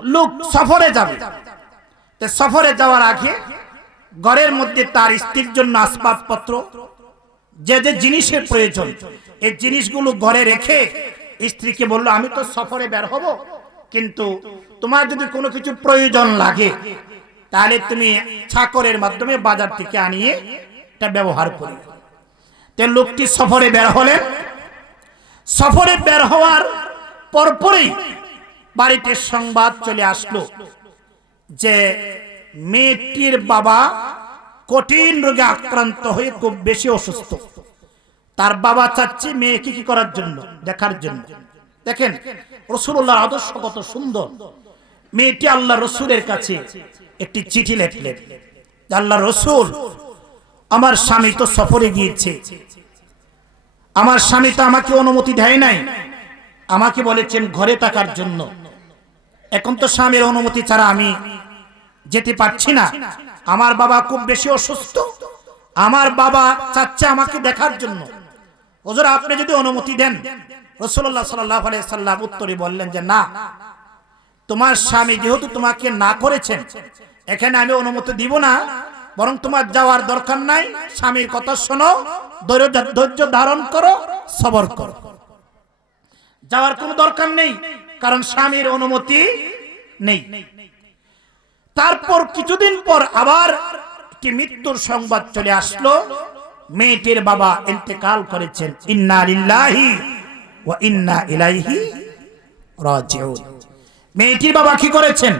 লোক সফরে যাবে, তো সফরে যাওয়ার আগে ঘরের মধ্যে তার স্ত্রীর জন্য আসবাবপত্র যে যে জিনিসের প্রয়োজন এই জিনিসগুলো ঘরে রেখে স্ত্রীকে বলল আমি তো সফরে বের হব, কিন্তু তোমার যদি কোনো কিছু প্রয়োজন লাগে তাহলে তুমি চাকরের মাধ্যমে বাজার থেকে আনিয়ে এটা ব্যবহার করো। তো লোকটি সফরে বের হলেন। সফরে বের হওয়ার পরপরই বাড়িতে সংবাদ চলে আসলো যে মেয়েটির বাবা কঠিন রোগে আক্রান্ত হয়ে খুব বেশি অসুস্থ। তার বাবা চাচ্ছে মেয়েকে কি করার জন্য, দেখার জন্য। দেখেন রাসূলুল্লাহর আদর্শ কত সুন্দর। মেয়েটি আল্লাহ রসুলের কাছে একটি চিঠি লিখলেন, আল্লাহ রসুল, আমার স্বামী তো সফরে গিয়েছে, আমার স্বামী তো আমাকে অনুমতি দেয় নাই, আমাকে বলেছেন ঘরে থাকার জন্য। এখন তো স্বামীর অনুমতি ছাড়া আমি যেতে পারছি না, আমার বাবা খুব বেশি অসুস্থ, আমার বাবা চাচ্ছে আমাকে দেখার জন্য। হুজুর আপনি যদি অনুমতি দেন। রাসূলুল্লাহ সাল্লাল্লাহু আলাইহি সাল্লাম উত্তরে বললেন যে না, তোমার স্বামী যেহেতু তোমাকে না করেছেন, এখানে আমি অনুমতি দিব না, বরং তোমার যাওয়ার দরকার নাই, স্বামীর কথা শোনো, ধৈর্য ধারণ করো, সবর করো, যাওয়ার কোনো দরকার নেই, কারণ স্বামীর অনুমতি নেই। তারপর কিছুদিন পর আবার একটি মৃত্যুর সংবাদ চলে আসলো, মেয়েটির বাবা ইন্তেকাল করেছেন। ইন্না লিল্লাহি ওয়া ইন্না ইলাইহি রাজিউন। মেয়েটির বাবা কি করেছেন?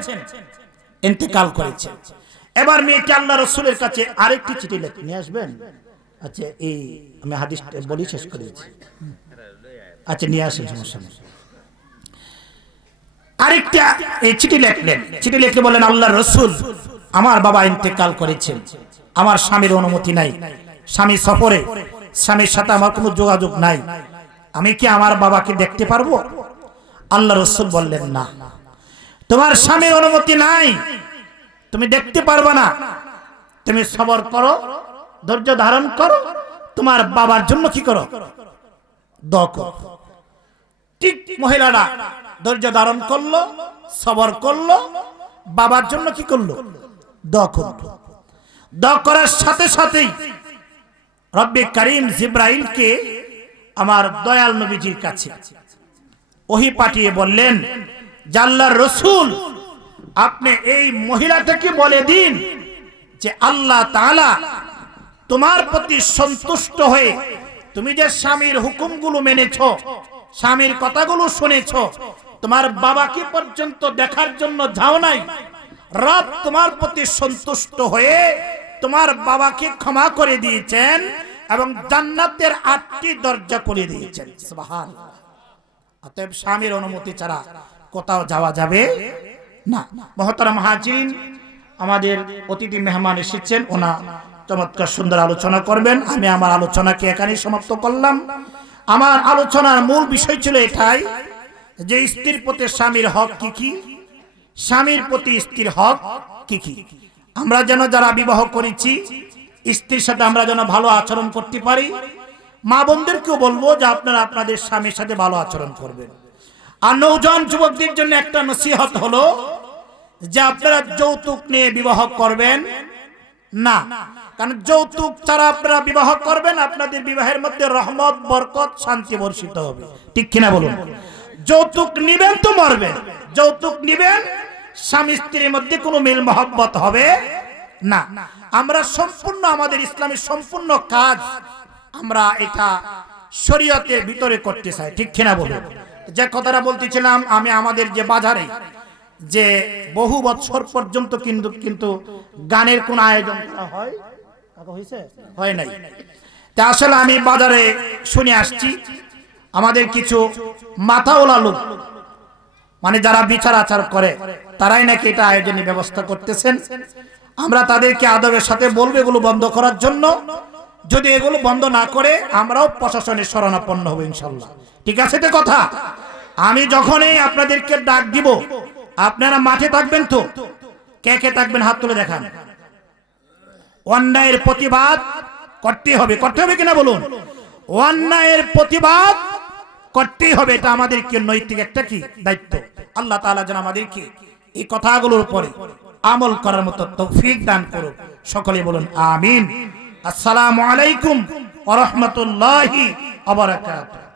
ইন্তেকাল করেছেন। এবার মেয়েটি আল্লাহ রাসূলের কাছে আরেকটি চিঠি লিখে নিয়ে আসবেন। আচ্ছা এই আমি হাদিস বলি শেষ করেছি, আচ্ছা নিয়ে আসেন, সমস্যা নেই। আরেকটা এই চিঠি লিখলেন, চিঠি লিখে বলেন আল্লাহ রাসূল, আমার বাবা ইন্তেকাল করেছেন, আমার স্বামীর অনুমতি নাই, স্বামী সফরে, স্বামীর সাথে আমার কোনো যোগাযোগ নাই, আমি কি আমার বাবাকে দেখতে পারবো? আল্লাহ রাসূল বললেন না, তোমার স্বামীর অনুমতি নাই, তুমি দেখতে পারবে না, তুমি সবর করো, ধৈর্য ধারণ করো, তোমার বাবার জন্য কি করো, দোয়া করো। ঠিক মহিলারা ধৈর্য ধারণ করলো, সবর করলো, বাবার জন্য কি করলো, দোয়া করলো। দোয়া করার সাথে সাথেই রব্বে কারীম জিবরাইলকে আমার দয়াল নবীজির কাছে ওহী পাঠিয়ে বললেন যে আল্লাহর রাসূল, আপনি এই মহিলাটাকে বলে দিন যে আল্লাহ তাআলা তোমার প্রতি সন্তুষ্ট হয়ে তুমি যে স্বামীর হুকুমগুলো মেনেছো, স্বামীর কথাগুলো শুনেছো, তোমার বাবাকে পর্যন্ত দেখার জন্য যাও নাই, রব তোমার প্রতি সন্তুষ্ট হয়ে তোমার বাবাকে ক্ষমা করে দিয়েছেন এবং জান্নাতের 8টি দরজা খুলে দিয়েছেন। সুবহানাল্লাহ। অতএব স্বামীর অনুমতি ছাড়া কোথাও যাওয়া যাবে না। মহতারাম হাজিরিন, আমাদের অতিথি মেহমান এসেছেন, ওনা চমৎকার সুন্দর আলোচনা করবেন। আমি আমার আলোচনাকে এখানেই সমাপ্ত করলাম। আমার আলোচনার মূল বিষয় ছিল এটাই যে স্ত্রীর প্রতি স্বামীর হক কি কি, স্বামীর প্রতি স্ত্রীর হক কি কি। আমরা যেন যারা বিবাহ করেছি স্ত্রীর সাথে আমরা যেন ভালো আচরণ করতে পারি। মা বোনদেরকেও বলবো যে আপনারা আপনাদের স্বামীর সাথে ভালো আচরণ করবেন। আর নওজোয়ান যুবকদের জন্য একটা নসিহত হলো যে আপনারা যৌতুক নিয়ে বিবাহ করবেন না, কারণ যৌতুক ছাড়া আপনারা বিবাহ করবেন, আপনাদের বিবাহের মধ্যে রহমত, বরকত, শান্তি বর্ষিত হবে। ঠিক কিনা বলুন? যৌতুক নিবেন তো মরবেন, যৌতুক নিবেন, স্বামী স্ত্রীর মধ্যে কোনো মিল মহব্বত হবে না। আমরা সম্পূর্ণ আমাদের ইসলামের সম্পূর্ণ কাজ আমরা এটা শরীয়তের ভিতরে করতে চাই। ঠিক কিনা বলুন? যে কথাটা বলতেছিলাম আমি, আমাদের যে বাজারে যে বহু বছর পর্যন্ত কিন্তু গানের কোন আয়োজন করা হয় হয় নাই। তা আসলে আমি বাজারে শুনে আসছি আমাদের কিছু মাথাওয়ালা লোক, মানে যারা বিচার আচার করে, তারাই নাকি এটা আয়োজনের ব্যবস্থা করতেছেন। আমরা তাদেরকে আদবের সাথে বলবো এগুলো বন্ধ করার জন্য। যদি এগুলো বন্ধ না করে আমরাও প্রশাসনের শরণাপন্ন হব ইনশাল্লাহ। ঠিক আছে তো কথা? আমি যখনই আপনাদেরকে ডাক দিব আপনারা মাঠে থাকবেন তো? কে কে থাকবেন হাত তুলে দেখান। অন্যায়ের প্রতিবাদ করতে হবে, করতে হবে কিনা বলুন? অন্যায়ের প্রতিবাদ করতেই হবে, এটা আমাদেরকে নৈতিক একটা কি দায়িত্ব। আল্লাহ তাআলা যেন আমাদেরকে এই কথাগুলোর উপরে আমল করার মতো তৌফিক দান করুন। সকলে বলুন আমিন। আসসালামু আলাইকুম ওয়া রাহমাতুল্লাহি ওয়া বারাকাতুহু।